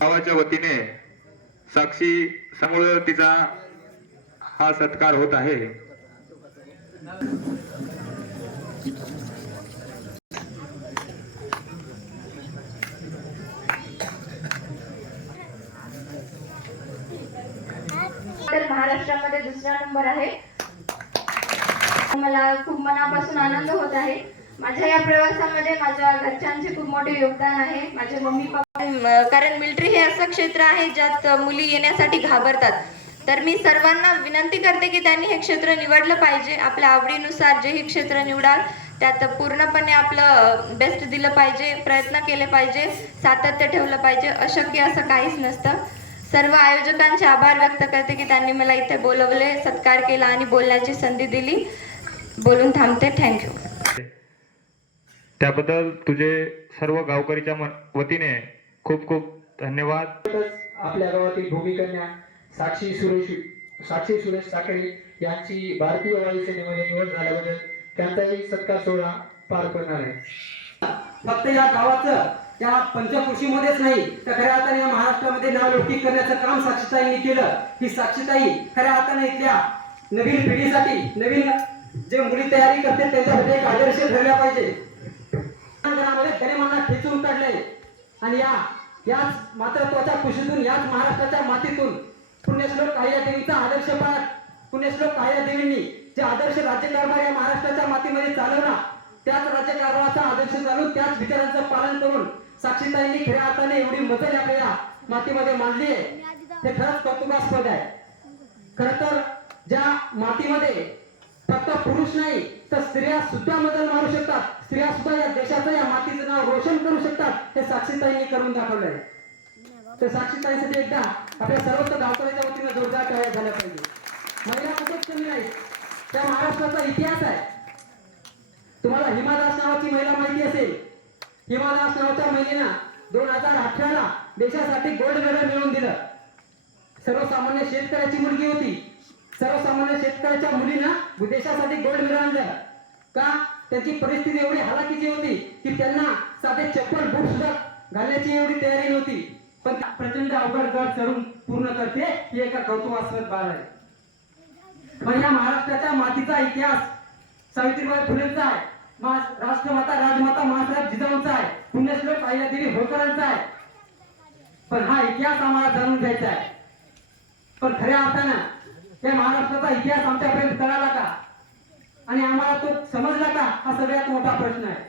गावाच्या वतीने साक्षी समोर तिचा हा सत्कार होत आहे. तर महाराष्ट्रामध्ये दुसरा नंबर आहे. मला खूप मनापासून आनंद होत आहे. माझ्या या प्रवासामध्ये माझ्या घरच्यांचे खूप मोठे योगदान आहे. माझे मम्मी पप्पा कारण मिलिटरी हे असं क्षेत्र आहे ज्यात मुली येण्यासाठी घाबरतात. तर मी सर्वांना विनंती करते की त्यांनी हे क्षेत्र निवडलं पाहिजे. आपल्या आवडीनुसार जेही क्षेत्र निवडाल त्यात पूर्णपणे आपलं बेस्ट दिलं पाहिजे प्रयत्न केले पाहिजे सातत्य ठेवलं पाहिजे अशक्य असं काहीच नसतं. सर्व आयोजकांचे आभार व्यक्त करते की त्यांनी मला इथे बोलवले सत्कार केला आणि बोलण्याची संधी दिली. बोलून थांबते. थँक्यू त्याबद्दल तुझे सर्व गावकरीच्या वतीने खूप खूप धन्यवाद. आपल्या गावातील भूमिकन्या साक्षी सुरेश साक्षी सुरेश साखळी यांची भारतीय वायुसेनेमध्ये निवड झाल्याबद्दल त्यांचाही सत्कार सोहळा पार पडणार आहे. फक्त या गावाचं या पंचकृषीमध्येच नाही तर खऱ्या अर्थाने या महाराष्ट्रामध्ये नावलौकिक करण्याचं काम साक्षीताईंनी केलं. ही साक्षीताई खऱ्या अर्थाने इथल्या नवीन पिढीसाठी नवीन जे मुली तयारी करते त्यांच्यासाठी एक आदर्श ठरला पाहिजे. गणिमांना खेचून काढले. आणि या याच मातृत्वाच्या कुशीतून याच महाराष्ट्राच्या मातीतून पुण्यश्लोक काळ्या देवीचा आदर्श पाठ पुण्यश्लोक काळ्या देवींनी जे आदर्श राज्यकारभार या महाराष्ट्राच्या मातीमध्ये चालवला त्याच राज्यकारभाराचा आदर्श चालून त्याच विचारांचं पालन करून साक्षीताईंनी खऱ्या अर्थाने एवढी मजल आपल्या मातीमध्ये मांडली आहे. ते खरंच कौतुकास्पद आहे. खर तर ज्या मातीमध्ये फक्त पुरुष नाही तर स्त्रिया सुद्धा मदल मारू शकतात. स्त्रिया सुद्धा या देशाचं या मातीचं नाव रोशन करू शकतात. हे साक्षीताईंनी करून दाखवलंय. तर साक्षीताईसाठी एकदा आपल्या सर्वत्र गावकऱ्याच्या वतीनं जोरदार टाळ्या झाल्या पाहिजे. महिला कुठेच कमी नाही त्या महाराष्ट्राचा इतिहास आहे. तुम्हाला हिमादास नावाची महिला माहिती असेल. हिमा दास नावाच्या महिलेनं दोन हजार अठराला देशासाठी गोल्ड मेडल मिळवून दिलं. सर्वसामान्य शेतकऱ्याची मुलगी होती. सर्वसामान्य शेतकऱ्याच्या मुलींना देशासाठी गोल्ड मिळालं का? त्यांची परिस्थिती एवढी हालाकीची होती की त्यांना साधे चप्पल बूट सुद्धा घालण्याची एवढी तयारी नव्हती. पण प्रचंड अवघड गड चढून पूर्ण करते ही एका कौतुकास्पद बाळ आहे. पण या महाराष्ट्राच्या मातीचा इतिहास सावित्रीबाई फुलेंचा आहे. राष्ट्रमाता राजमाता महासाहेब जिजाऊंचा आहे. पुण्यश्लोक अहिल्यादेवी होळकरांचा आहे. पण हा इतिहास आम्हाला जाणून घ्यायचा आहे. पण खऱ्या अर्थानं या महाराष्ट्राचा इतिहास आमच्यापर्यंत कळाला का? आणि आम्हाला तो समजला का? हा सगळ्यात मोठा प्रश्न आहे.